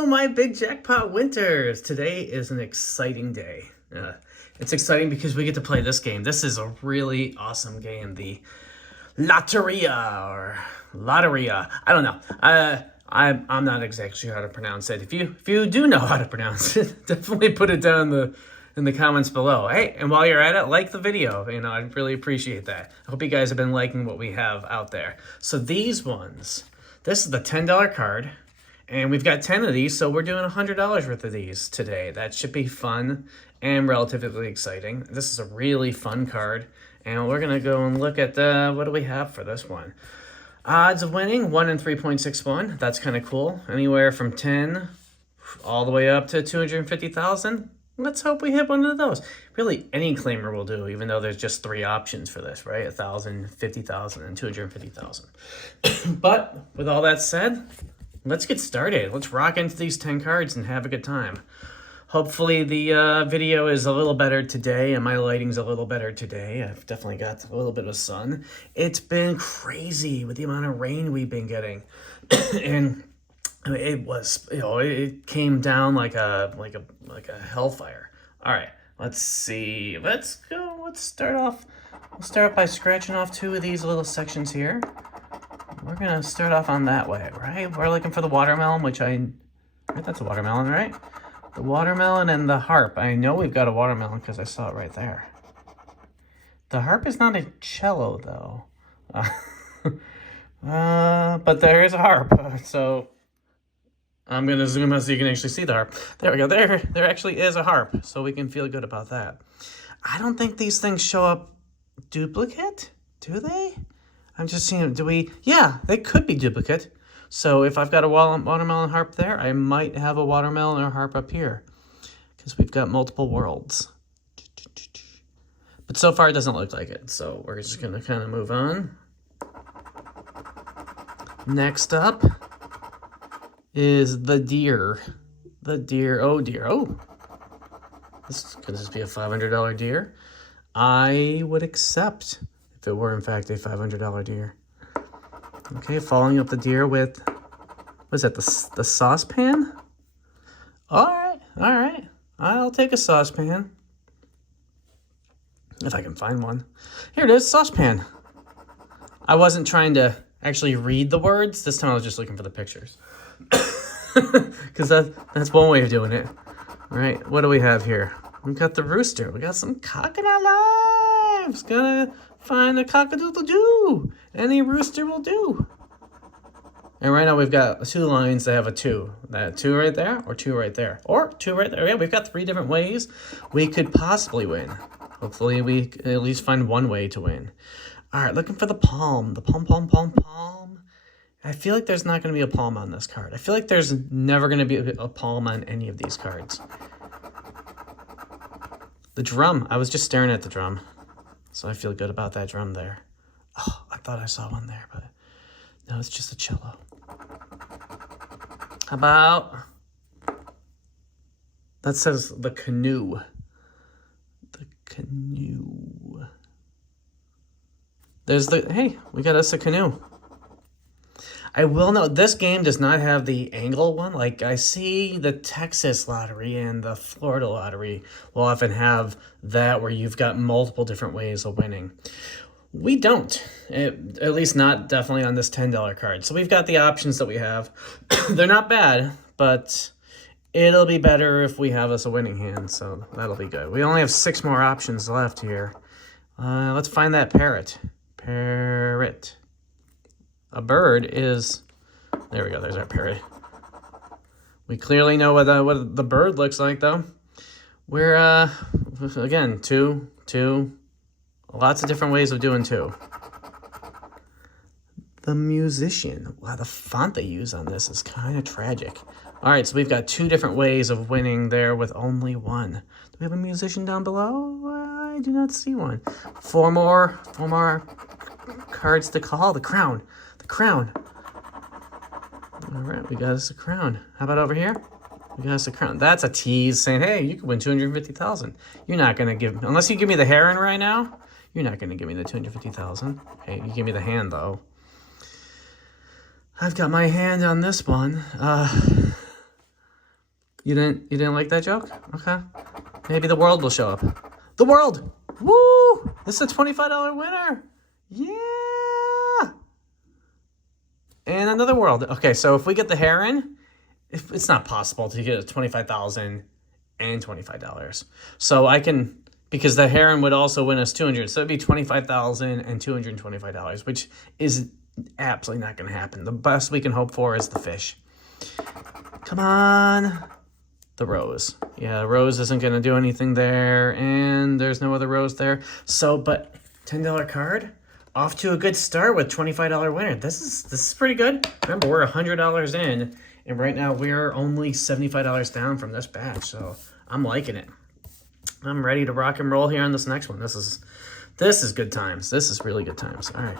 Hello, my big jackpot winters. Today is an exciting day. It's exciting because we get to play this game. This is a really awesome game, the Loteria or Loteria. I don't know. I'm not exactly sure how to pronounce it. If you do know how to pronounce it, definitely put it down in the comments below. Hey, and while you're at it, like the video. I'd really appreciate that. I hope you guys have been liking what we have out there. So these ones, this is the $10 card. And we've got 10 of these, so we're doing $100 worth of these today. That should be fun and relatively exciting. This is a really fun card. And we're going to go and look at what do we have for this one. Odds of winning, 1 in 3.61. That's kind of cool. Anywhere from 10 all the way up to 250,000. Let's hope we hit one of those. Really, any claimer will do, even though there's just 3 options for this, right? 1,000, 50,000, and 250,000. But with all that said, let's get started. Let's rock into these 10 cards and have a good time. Hopefully the video is a little better today and my lighting's a little better today. I've definitely got a little bit of sun. It's been crazy with the amount of rain we've been getting. And it was, it came down like a hellfire. All right, let's see. Let's go. Let's start off. We'll start by scratching off 2 of these little sections here. We're going to start off on that way, right? We're looking for the watermelon, which right, that's a watermelon, right? The watermelon and the harp. I know we've got a watermelon because I saw it right there. The harp is not a cello, though. But there is a harp, so I'm going to zoom out so you can actually see the harp. There we go. There actually is a harp, so we can feel good about that. I don't think these things show up duplicate, do they? I'm just seeing, yeah, they could be duplicate. So if I've got a watermelon harp there, I might have a watermelon or harp up here because we've got multiple worlds. But so far it doesn't look like it. So we're just going to kind of move on. Next up is the deer. The deer, oh dear, oh. Could this be a $500 deer? I would accept if it were, in fact, a $500 deer. Okay, following up the deer with, what is that, the saucepan? All right. I'll take a saucepan. If I can find one. Here it is, saucepan. I wasn't trying to actually read the words. This time I was just looking for the pictures. Because that's one way of doing it. All right, what do we have here? We've got the rooster. We got some coconut lives. Gotta find a cock-a-doodle-doo. Any rooster will do. And right now we've got 2 lines that have a 2. That 2 right there or 2 right there. Or 2 right there. Yeah, we've got 3 different ways we could possibly win. Hopefully we at least find one way to win. All right, looking for the palm. The palm. I feel like there's not going to be a palm on this card. I feel like there's never going to be a palm on any of these cards. The drum. I was just staring at the drum. So I feel good about that drum there. Oh, I thought I saw one there, but no, it's just a cello. How about, that says the canoe. The canoe. There's hey, we got us a canoe. I will note, this game does not have the angle one. Like, I see the Texas lottery and the Florida lottery will often have that where you've got multiple different ways of winning. We don't, at least not definitely on this $10 card. So we've got the options that we have. They're not bad, but it'll be better if we have us a winning hand. So that'll be good. We only have 6 more options left here. Let's find that parrot. Parrot. A bird is, there we go, there's our parrot. We clearly know what the bird looks like, though. We're, again, 2, lots of different ways of doing 2. The musician. Wow, the font they use on this is kind of tragic. All right, so we've got 2 different ways of winning there with only 1. Do we have a musician down below? I do not see one. 4 more cards to call. The crown. Crown. All right, we got us a crown. How about over here? We got us a crown. That's a tease saying, hey, you could win 250,000. You're not going to give, unless you give me the heron right now, you're not going to give me the 250,000. Hey, you give me the hand, though. I've got my hand on this one. You didn't like that joke? Okay. Maybe the world will show up. The world! Woo! This is a $25 winner! Yeah! And another world. Okay, so if we get the heron, it's not possible to get a $25,000 and $25. So I can, because the heron would also win us 200, so it'd be $25,000 and $225, which is absolutely not going to happen. The best we can hope for is the fish. Come on. The rose. Yeah, rose isn't going to do anything there, and there's no other rose there. So, but $10 card, off to a good start with $25 winner. This is pretty good. Remember, we're $100 in, and right now we're only $75 down from this batch. So I'm liking it. I'm ready to rock and roll here on this next one. This is good times. This is really good times. All right,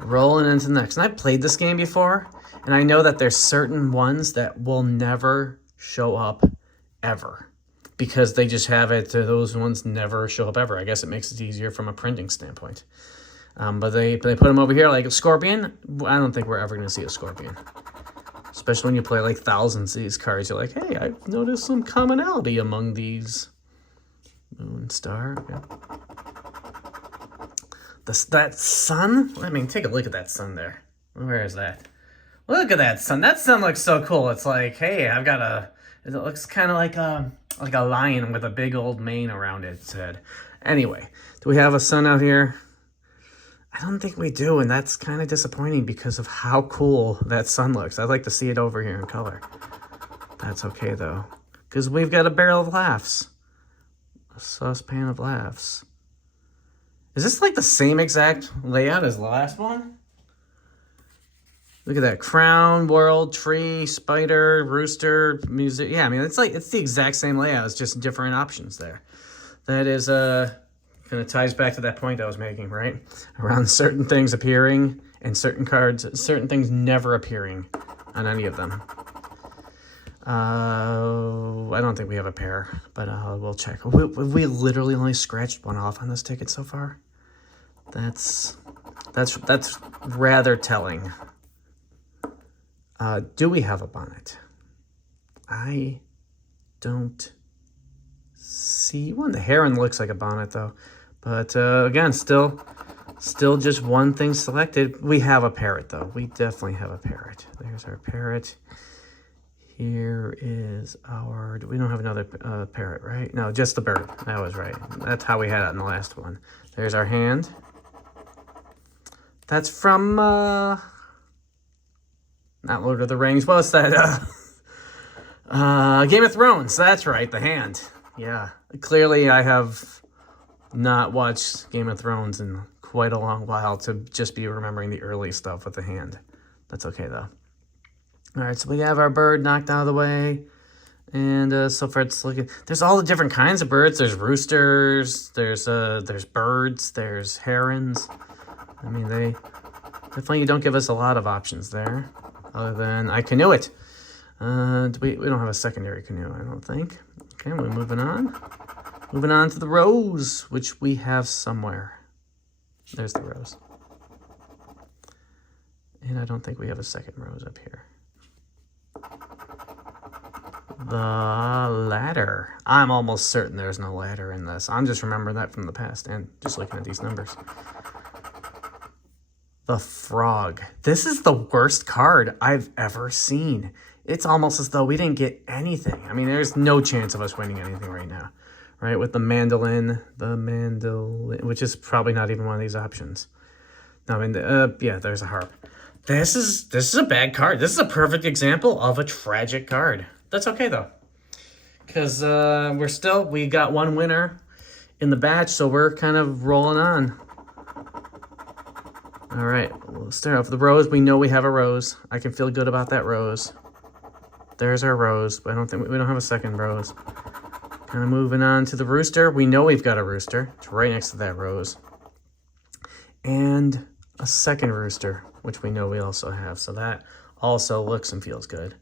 rolling into the next. And I've played this game before, and I know that there's certain ones that will never show up ever, because they just have it. Those ones never show up ever. I guess it makes it easier from a printing standpoint. But they put them over here like a scorpion. I don't think we're ever going to see a scorpion, especially when you play like thousands of these cards. You're like, hey, I've noticed some commonality among these. Moon, star. Yeah. That sun. I mean, take a look at that sun there. Where is that? Look at that sun. That sun looks so cool. It's like, hey, I've got a. It looks kind of like a lion with a big old mane around its head. Anyway, do we have a sun out here? I don't think we do, and that's kind of disappointing because of how cool that sun looks. I'd like to see it over here in color. That's okay, though, because we've got a barrel of laughs. A saucepan of laughs. Is this like the same exact layout as the last one? Look at that. Crown, world, tree, spider, rooster, music. Yeah, I mean, it's the exact same layout. It's just different options there. That is, kind of ties back to that point I was making, right? Around certain things appearing and certain cards, certain things never appearing on any of them. I don't think we have a pair, but we'll check. We literally only scratched one off on this ticket so far. That's rather telling. Do we have a bonnet? I don't see one. The heron looks like a bonnet though, but again, still just one thing selected. We have a parrot though. We definitely have a parrot. There's our parrot. Here is our. We don't have another parrot, right? No, just the bird. That was right. That's how we had it in the last one. There's our hand. That's from not Lord of the Rings. What's that? Game of Thrones. That's right. The hand. Yeah. Clearly, I have not watched Game of Thrones in quite a long while to just be remembering the early stuff with the hand. That's okay though. All right, so we have our bird knocked out of the way, and so far it's looking. There's all the different kinds of birds. There's roosters. There's birds. There's herons. I mean, they definitely don't give us a lot of options there, other than I canoe it. We don't have a secondary canoe, I don't think. Okay, we're moving on. Moving on to the rose, which we have somewhere. There's the rose, and I don't think we have a second rose up here. The ladder. I'm almost certain there's no ladder in this. I'm just remembering that from the past and just looking at these numbers. The frog. This is the worst card I've ever seen. It's almost as though we didn't get anything. I mean, there's no chance of us winning anything right now, right? With the mandolin, which is probably not even one of these options. No, I mean, yeah, there's a harp. This is a bad card. This is a perfect example of a tragic card. That's okay though, because we got one winner in the batch, so we're kind of rolling on. All right, we'll start off with the rose. We know we have a rose. I can feel good about that rose. There's our rose, but I don't think we don't have a second rose. Kind of moving on to the rooster. We know we've got a rooster. It's right next to that rose, and a second rooster, which we know we also have. So that also looks and feels good.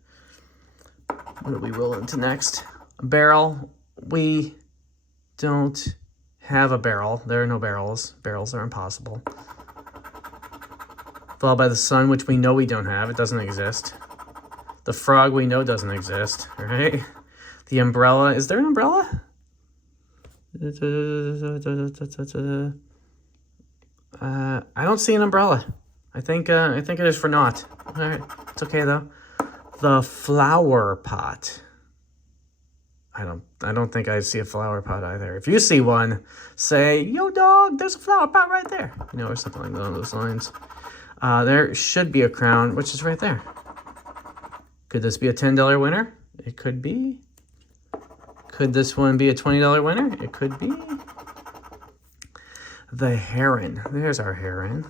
What do we roll into next? A barrel. We don't have a barrel. There are no barrels. Barrels are impossible. Followed by the sun, which we know we don't have. It doesn't exist. The frog we know doesn't exist, right? The umbrella. Is there an umbrella? I don't see an umbrella. I think it is for naught. All right, it's okay though. The flower pot. I don't think I see a flower pot either. If you see one, say, "Yo, dog, there's a flower pot right there." You know, or something like those lines. There should be a crown, which is right there. Could this be a $10 winner? It could be. Could this one be a $20 winner? It could be. The heron. There's our heron.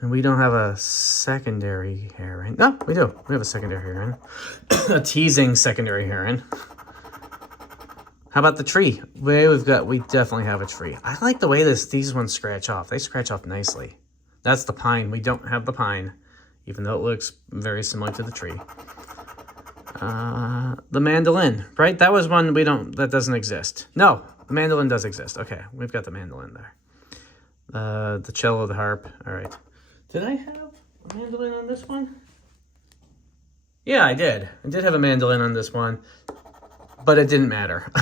And we don't have a secondary heron. No, we do. We have a secondary heron. A teasing secondary heron. How about the tree? We definitely have a tree. I like the way these ones scratch off. They scratch off nicely. That's the pine. We don't have the pine, even though it looks very similar to the tree. The mandolin, right? That was one that doesn't exist. No, the mandolin does exist. Okay, we've got the mandolin there. The cello, the harp. All right. Did I have a mandolin on this one? Yeah, I did. I did have a mandolin on this one, but it didn't matter.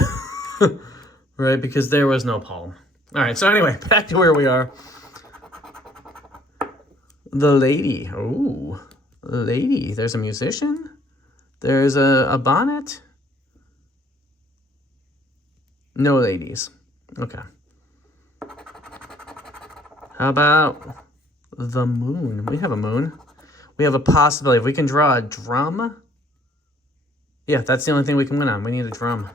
Right, because there was no palm. All right, so anyway, back to where we are. The lady. Ooh, lady. There's a musician. There's a bonnet. No ladies. Okay. How about the moon? We have a moon. We have a possibility. If we can draw a drum. Yeah, that's the only thing we can win on. We need a drum.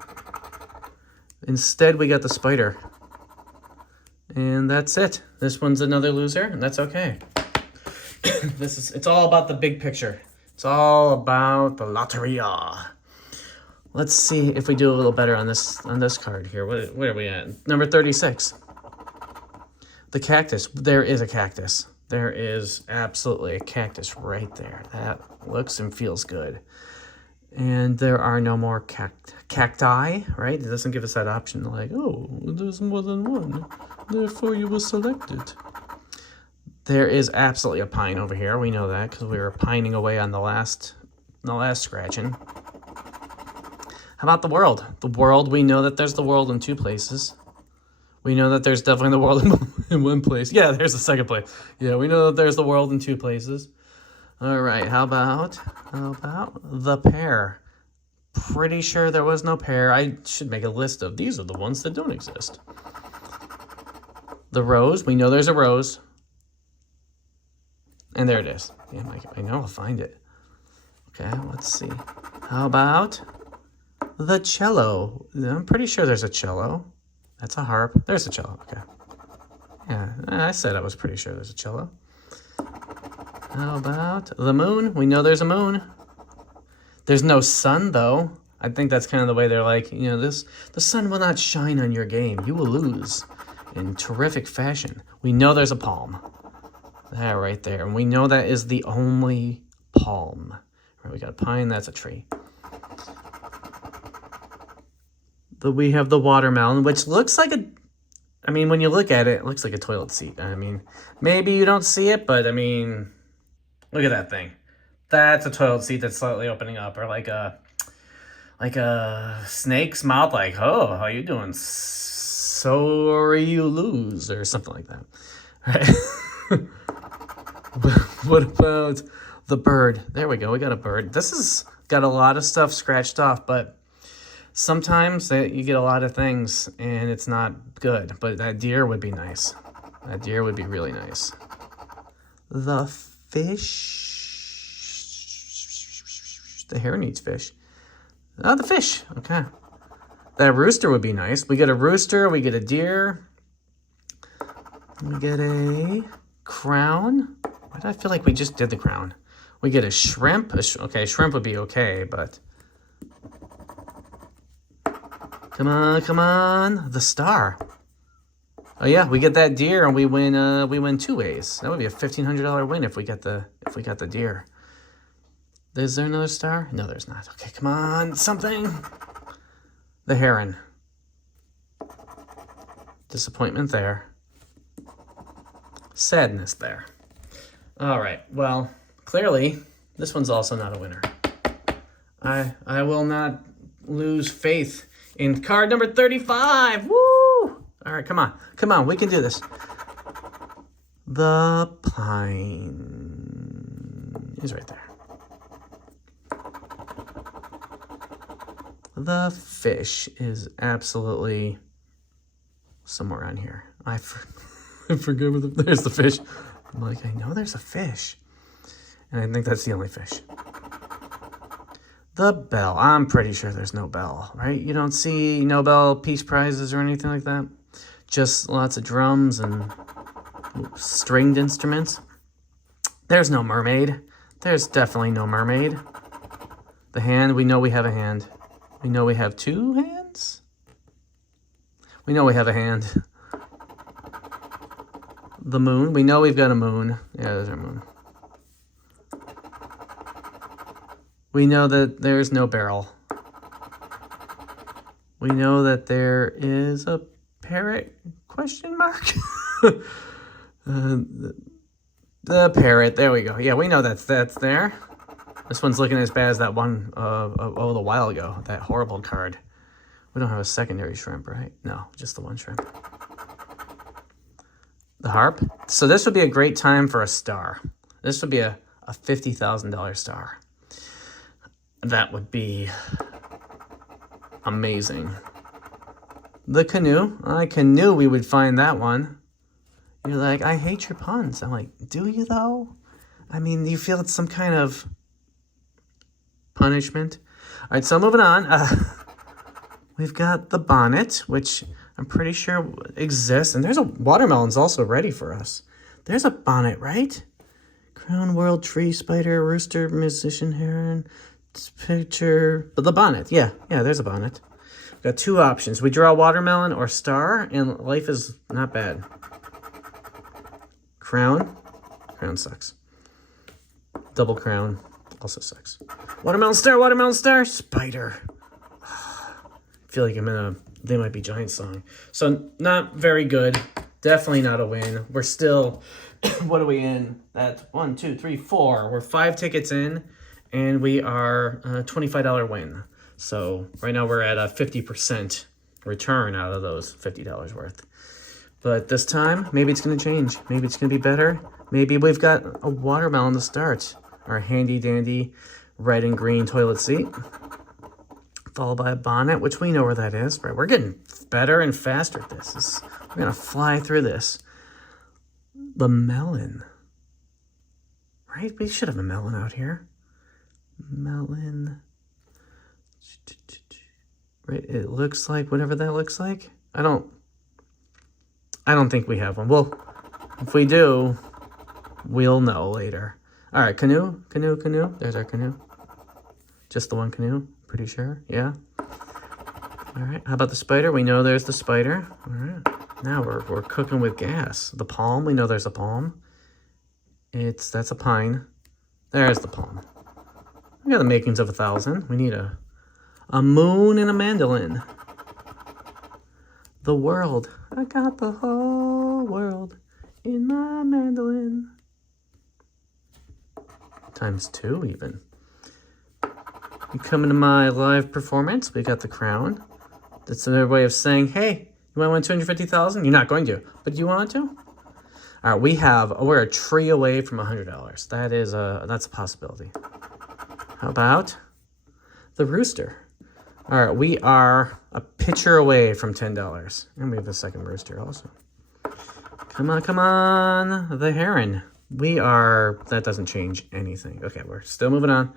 Instead, we got the spider. And that's it. This one's another loser, and that's okay. It's all about the big picture. It's all about the Loteria. Let's see if we do a little better on this card here. What are we at? Number 36. The cactus. There is a cactus. There is absolutely a cactus right there. That looks and feels good. And there are no more cacti, right? It doesn't give us that option like, oh, there's more than one. Therefore, you were selected. There is absolutely a pine over here. We know that because we were pining away on the last scratching. How about the world? The world, we know that there's the world in two places. We know that there's definitely the world in one place. Yeah, there's the second place. Yeah, we know that there's the world in two places. All right, how about the pear? Pretty sure there was no pear. I should make a list of these are the ones that don't exist. The rose, we know there's a rose. And there it is. Damn, I know I'll find it. Okay, let's see. How about the cello? I'm pretty sure there's a cello. That's a harp. There's a cello. Okay. Yeah, I said I was pretty sure there's a cello. How about the moon? We know there's a moon. There's no sun, though. I think that's kind of the way they're like, you know, the sun will not shine on your game. You will lose in terrific fashion. We know there's a palm. That right there. And we know that is the only palm. Right, we got a pine. That's a tree. We have the watermelon, which looks like I mean, when you look at it, it looks like a toilet seat. I mean, maybe you don't see it, but I mean, look at that thing. That's a toilet seat that's slightly opening up, or like a snake's mouth, like, oh, how you doing? Sorry you lose, or something like that. Right? What about the bird? There we go. We got a bird. This has got a lot of stuff scratched off, but sometimes you get a lot of things and it's not good. But that deer would be nice. That deer would be really nice. The fish. The hare needs fish. Oh, the fish. Okay. That rooster would be nice. We get a rooster. We get a deer. We get a crown. Why do I feel like we just did the crown? We get a shrimp. Okay, shrimp would be okay, but... Come on. The star. Oh yeah, we get that deer and we win two ways. That would be a $1,500 win if we got the deer. Is there another star? No, there's not. Okay, come on, something. The heron. Disappointment there. Sadness there. All right, well, clearly, this one's also not a winner. I will not lose faith in card number 35. Woo! All right, come on. Come on, we can do this. The pine is right there. The fish is absolutely somewhere around here. I forget where there's the fish. I'm like, I know there's a fish. And I think that's the only fish. The bell. I'm pretty sure there's no bell, right? You don't see Nobel Peace Prizes or anything like that? Just lots of drums and stringed instruments. There's no mermaid. There's definitely no mermaid. The hand, we know we have a hand. We know we have two hands. We know we have a hand. The moon, we know we've got a moon. Yeah, there's our moon. We know that there's no barrel. We know that there is a parrot, question mark? The parrot, there we go. Yeah, we know that's there. This one's looking as bad as that one a little while ago, that horrible card. We don't have a secondary shrimp, right? No, just the one shrimp. The harp. So this would be a great time for a star. This would be a $50,000 star. That would be amazing. The canoe. I knew we would find that one. You're like, I hate your puns. I'm like, do you though? I mean, do you feel it's some kind of punishment? All right, so moving on. We've got the bonnet, which I'm pretty sure exists. And there's a watermelon's also ready for us. There's a bonnet, right? Crown, world, tree, spider, rooster, musician, heron, picture. But the bonnet, yeah, there's a bonnet. We've got two options. We draw watermelon or star, and life is not bad. Crown. Crown sucks. Double crown also sucks. Watermelon star, spider. I feel like I'm in a They Might Be Giant song. So not very good. Definitely not a win. We're still, what are we in? That's 1, 2, 3, 4. We're 5 tickets in, and we are a $25 win. So right now we're at a 50% return out of those $50 worth. But this time, maybe it's going to change. Maybe it's going to be better. Maybe we've got a watermelon to start. Our handy-dandy red and green toilet seat. Followed by a bonnet, which we know where that is. Right, we're getting better and faster at this. We're going to fly through this. The melon. Right? We should have a melon out here. Melon. Right, it looks like whatever that looks like. I don't think we have one. Well, if we do, we'll know later. All right, canoe. There's our canoe. Just the one canoe, pretty sure. Yeah. All right, how about the spider? We know there's the spider. All right, now we're cooking with gas. The palm, we know there's a palm. That's a pine. There's the palm. We got the makings of 1,000. We need a moon and a mandolin. The world. I got the whole world in my mandolin. ×2 even. You come into my live performance. We got the crown. That's another way of saying, hey, you want to win $250,000? You're not going to, but you want to? All right, we're a tree away from $100. That's a possibility. How about the rooster? All right, we are a pitcher away from $10. And we have a second rooster also. Come on, the heron. That doesn't change anything. Okay, we're still moving on.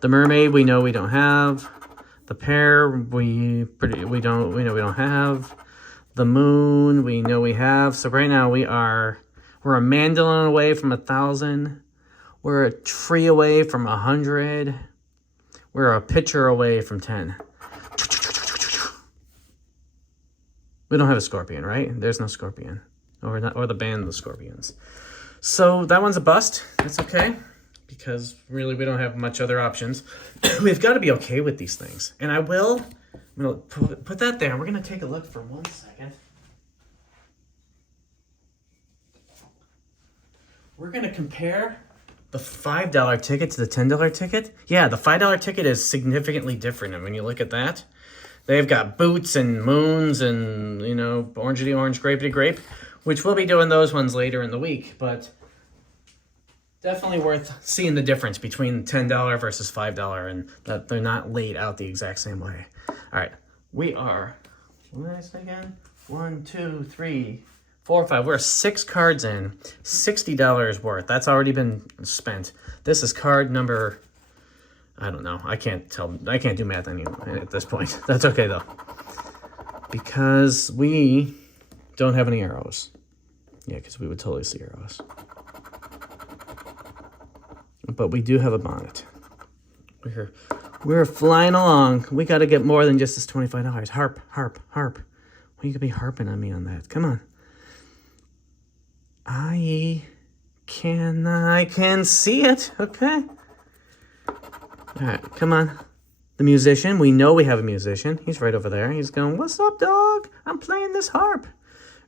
The mermaid, we know we don't have. The pear, we know we don't have. The moon, we know we have. So right now we're a mandolin away from 1,000. We're a tree away from 100. We're a pitcher away from 10. We don't have a scorpion, right? There's no scorpion. Or the band the Scorpions. So that one's a bust. That's okay. Because really we don't have much other options. We've got to be okay with these things. And I'm going to put that there. We're going to take a look for 1 second. We're going to compare the $5 ticket to the $10 ticket. Yeah, the $5 ticket is significantly different. And when you look at that, they've got boots and moons and, you know, orangey orange, grapey grape, which we'll be doing those ones later in the week. But definitely worth seeing the difference between $10 versus $5 and that they're not laid out the exact same way. All right, we are, what did I say again? 1, 2, 3, 4, 5. We're 6 cards in, $60 worth. That's already been spent. This is card number, I don't know. I can't do math anymore at this point. That's okay though, because we don't have any arrows. Yeah, because we would totally see arrows. But we do have a bonnet. We're flying along. We got to get more than just this $25. Harp, harp, harp. Well, you could be harping on me on that. Come on. I can see it. Okay. All right, come on. The musician. We know we have a musician. He's right over there. He's going, "What's up, dog? I'm playing this harp."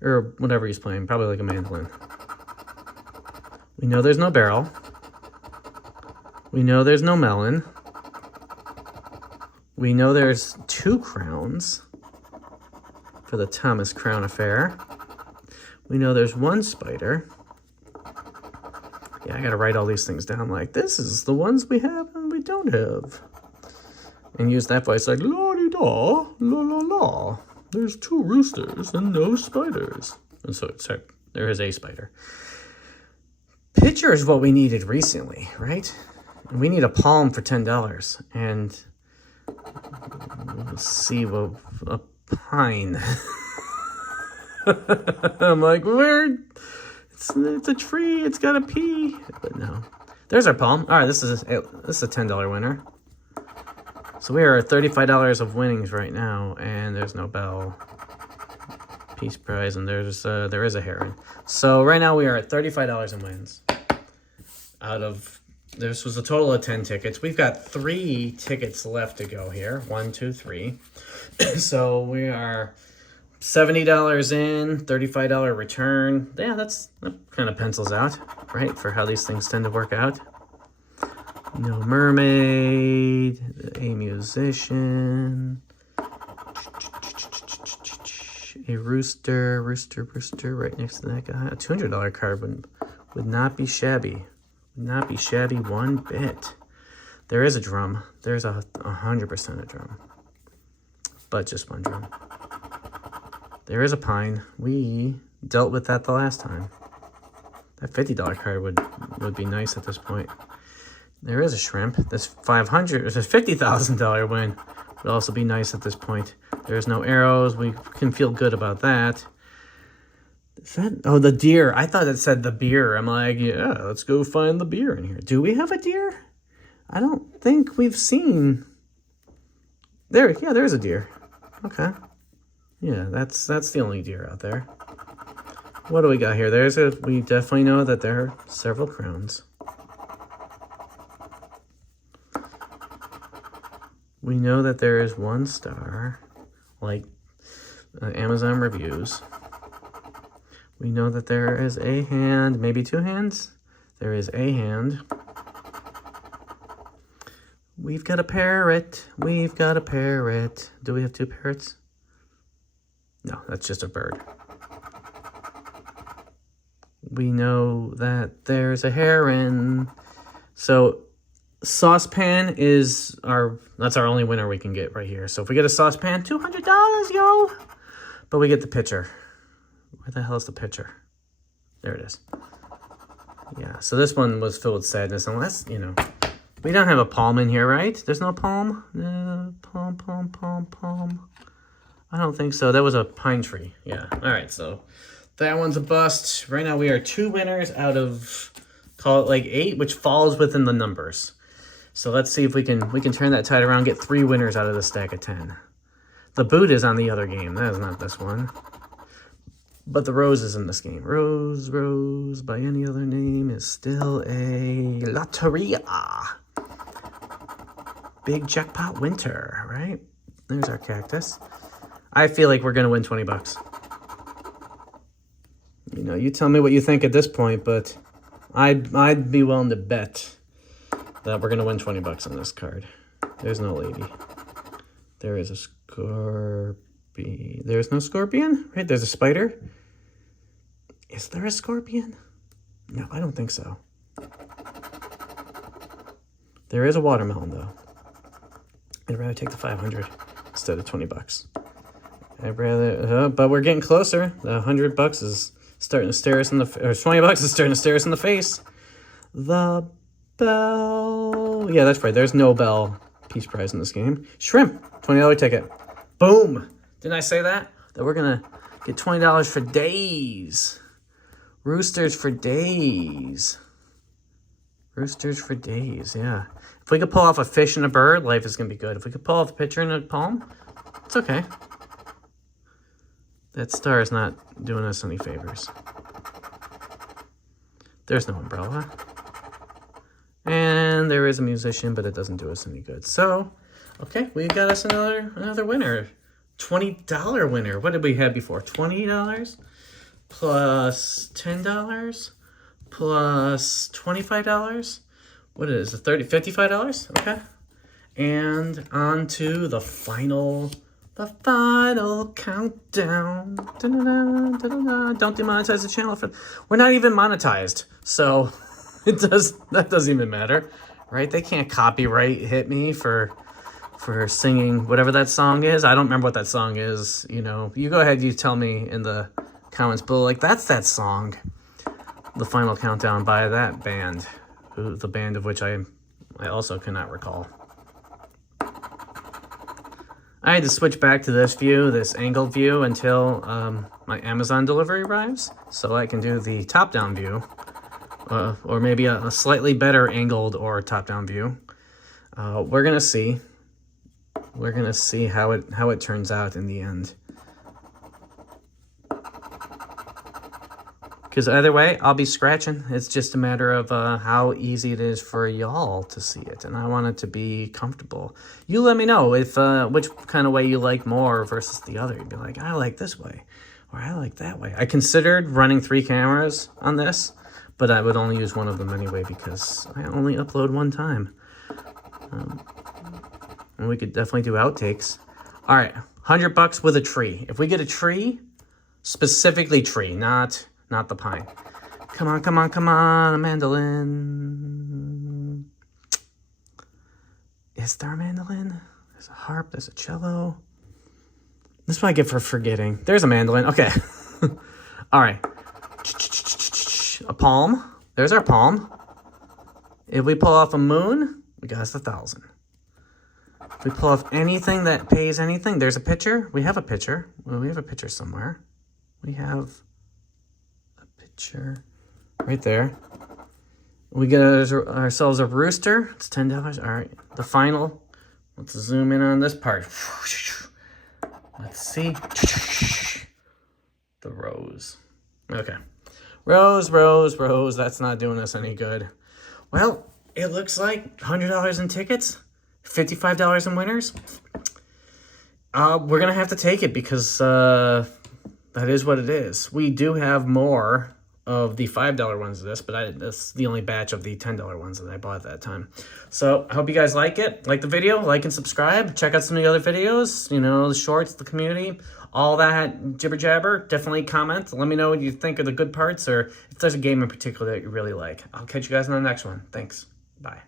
Or whatever he's playing. Probably like a mandolin. We know there's no barrel. We know there's no melon. We know there's 2 crowns for the Thomas Crown affair. We know there's 1 spider. Yeah, I gotta write all these things down like, this is the ones we have and we don't have. And use that voice like, la-di-da, la-la-la. There's 2 roosters and no spiders. And so, sorry, there is a spider. Pitcher is what we needed recently, right? And we need a palm for $10. And let's see, well, a pine. I'm like, where? It's a tree. It's got a P. But no. There's our palm. All right, this is a $10 winner. So we are at $35 of winnings right now, and there's no bell. Peace prize, and there is a heron. So right now we are at $35 in wins. Out of, this was a total of 10 tickets. We've got 3 tickets left to go here. 1, 2, 3. So we are $70 in, $35 return. Yeah, that kind of pencils out, right? For how these things tend to work out. No mermaid, a musician, a rooster, right next to that guy. A $200 card would not be shabby. Would not be shabby one bit. There is a drum. There's 100% a drum. But just 1 drum. There is a pine. We dealt with that the last time. That $50 card would be nice at this point. There is a shrimp. This $50,000 win would also be nice at this point. There's no arrows. We can feel good about that. Is that, oh, the deer. I thought it said the beer. I'm like, yeah, let's go find the beer in here. Do we have a deer? I don't think we've seen. There, yeah, there's a deer. Okay. Yeah, that's the only deer out there. What do we got here? We definitely know that there are several crowns. We know that there is 1 star, like Amazon reviews. We know that there is a hand, maybe 2 hands. There is a hand. We've got a parrot. We've got a parrot. Do we have 2 parrots? No, that's just a bird. We know that there's a heron. So saucepan is that's our only winner we can get right here. So if we get a saucepan, $200, yo. But we get the pitcher. Where the hell is the pitcher? There it is. Yeah, so this one was filled with sadness. Unless, you know, we don't have a palm in here, right? There's no palm? Palm. I don't think so. That was a pine tree. Yeah. All right, so that one's a bust. Right now we are 2 winners out of, call it like 8, which falls within the numbers. So let's see if we can turn that tide around, get 3 winners out of the stack of 10. The boot is on the other game. That is not this one. But the rose is in this game. Rose, by any other name, is still a Loteria. Big jackpot winter, right? There's our cactus. I feel like we're going to win 20 bucks. You know, you tell me what you think at this point, but I'd be willing to bet that we're gonna win 20 bucks on this card. There's no lady. There is a scorpion. There's no scorpion, right? There's a spider. Is there a scorpion? No, I don't think so. There is a watermelon though. I'd rather take the 500 instead of 20 bucks. I'd rather, but we're getting closer. The 100 bucks is starting to stare us in the, or 20 bucks is starting to stare us in the face. The bell. Yeah, that's right. There's no bell piece prize in this game. Shrimp, $20 ticket. Boom. Didn't I say that? That we're going to get $20 for days. Roosters for days. Roosters for days, yeah. If we could pull off a fish and a bird, life is going to be good. If we could pull off a picture and a poem, it's okay. That star is not doing us any favors. There's no umbrella. And there is a musician, but it doesn't do us any good. So, okay, we got us another winner. $20 winner. What did we have before? $20 plus $10 plus $25. What is it? $55? Okay. And on to the final countdown. Da-da-da, da-da-da. Don't demonetize the channel for. We're not even monetized, so that doesn't even matter, right? They can't copyright hit me for singing whatever that song is. I don't remember what that song is. You know, you go ahead. You tell me in the comments below. Like, that's that song, The Final Countdown by that band, the band of which I also cannot recall. I had to switch back to this view, this angled view, until my Amazon delivery arrives, so I can do the top-down view, or maybe a slightly better angled or top-down view. We're gonna see. We're gonna see how it turns out in the end. Because either way, I'll be scratching. It's just a matter of how easy it is for y'all to see it. And I want it to be comfortable. You let me know if which kind of way you like more versus the other. You'd be like, I like this way, or I like that way. I considered running 3 cameras on this, but I would only use one of them anyway because I only upload one time. And we could definitely do outtakes. All right, 100 bucks with a tree. If we get a tree, specifically tree, not the pine. Come on, come on, come on, a mandolin. Is there a mandolin? There's a harp, there's a cello. This is what I get for forgetting. There's a mandolin, okay. All right. A palm, there's our palm. If we pull off a moon, we got us 1,000. If we pull off anything that pays anything, there's a picture. We have a picture. Well, we have a picture somewhere. We have picture right there. We get ourselves a rooster. It's $10. All right, the final. Let's zoom in on this part. Let's see. The rose. Okay. Rose, rose, rose. That's not doing us any good. Well, it looks like $100 in tickets, $55 in winners. We're going to have to take it because that is what it is. We do have more of the $5 ones of this, but that's the only batch of the $10 ones that I bought at that time. So I hope you guys like it. Like the video, like and subscribe. Check out some of the other videos, you know, the shorts, the community, all that jibber jabber. Definitely comment. Let me know what you think are the good parts or if there's a game in particular that you really like. I'll catch you guys in the next one. Thanks. Bye.